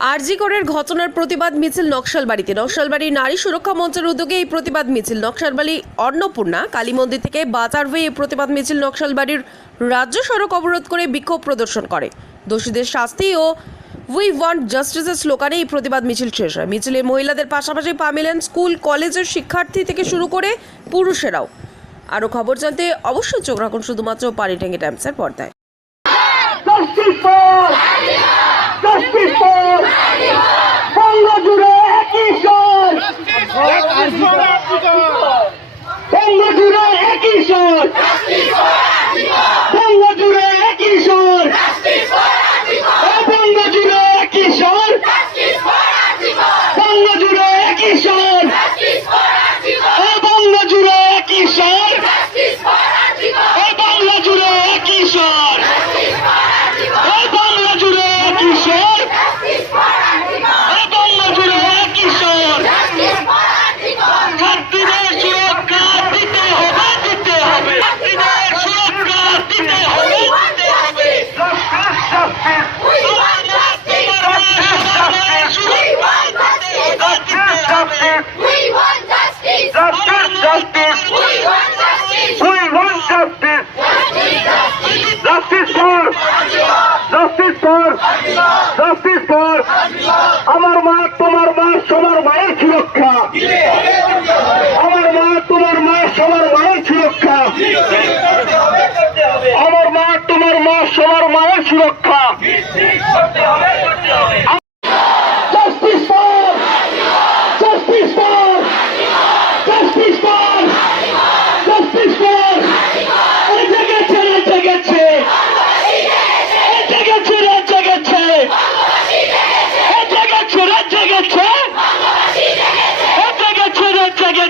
আরজিকরের ঘটনার প্রতিবাদ মিছিল নকশালবাড়িতে। নকশালবাড়ি নারী সুরক্ষা মঞ্চের উদ্যোগে এই প্রতিবাদ মিছিল নকশালবাড়ি অন্নপূর্ণা কালী মন্দির থেকে বাজার হয়ে এই প্রতিবাদ মিছিল নকশালবাড়ির রাজ্য সড়ক অবরোধ করে বিক্ষোভ প্রদর্শন করে। দোষীদের শাস্তি ও উই ওয়ান্ট জাস্টিসের স্লোগানে এই প্রতিবাদ মিছিল শেষ হয়। মিছিলে মহিলাদের পাশাপাশি পা মিলেন স্কুল, কলেজের শিক্ষার্থী থেকে শুরু করে পুরুষেরাও। আরও খবর জানতে অবশ্যই চোখ রাখুন শুধুমাত্র পানিটেঙ্গি টাইমসের পর্দায় Justice for! Justice for! বঙ্গ জুড়ে একই স্বর বঙ্গ জুড়ে একই স্বর বঙ্গ জুড়ে একই স্বর ও বঙ্গ জুড়ে একই স্বর বঙ্গ জুড়ে একই স্বর ও বঙ্গ জুড়ে একই স্বর ও বাংলা জুড়ে একই স্বর ও বাংলা জুড়ে একই স্বর ও বাংলা জুড়ে একই স্বর ছাত্রীদের সুরক্ষা দিতে হবে দিতে হবে ছাত্রীদের সুরক্ষা দিতে হবে দিতে হবে We want justice! Justice! We want justice! We want justice! Justice for! Justice for! Justice for! আমার মা তোমার মা সবার মায়ের সুরক্ষা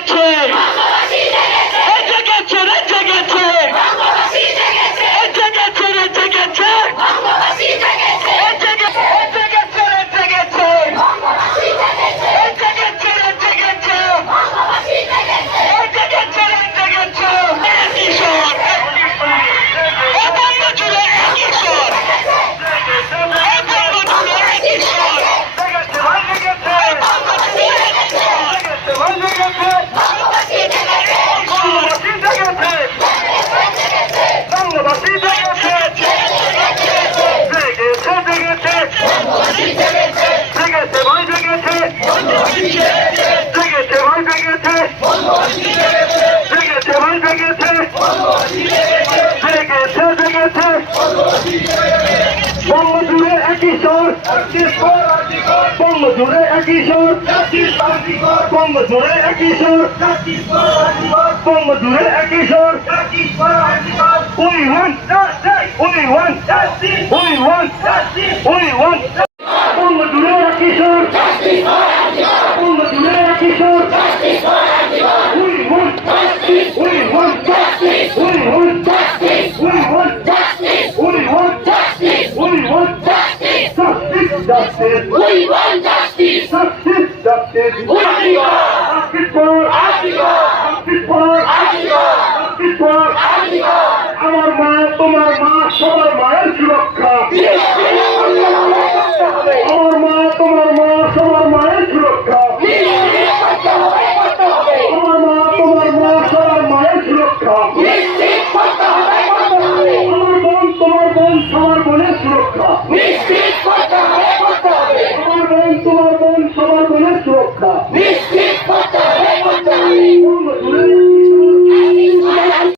Yeah. বঙ্গজুড়ে একই স্বর বঙ্গজুড়ে একই স্বর বঙ্গজুড়ে একই স্বর বঙ্গজুড়ে একই স্বর We want justice! We want justice! We want justice! We want বঙ্গজুড়ে justice. We want justice. Justice, justice. Africa. Justice for Africa. Justice for Africa. Justice for Africa. আমার মা তোমার মা সবার মায়ের সুরক্ষা আমার মা তোমার মা সবার মায়ের সুরক্ষা আমার মা তোমার মা সবার মায়ের সুরক্ষা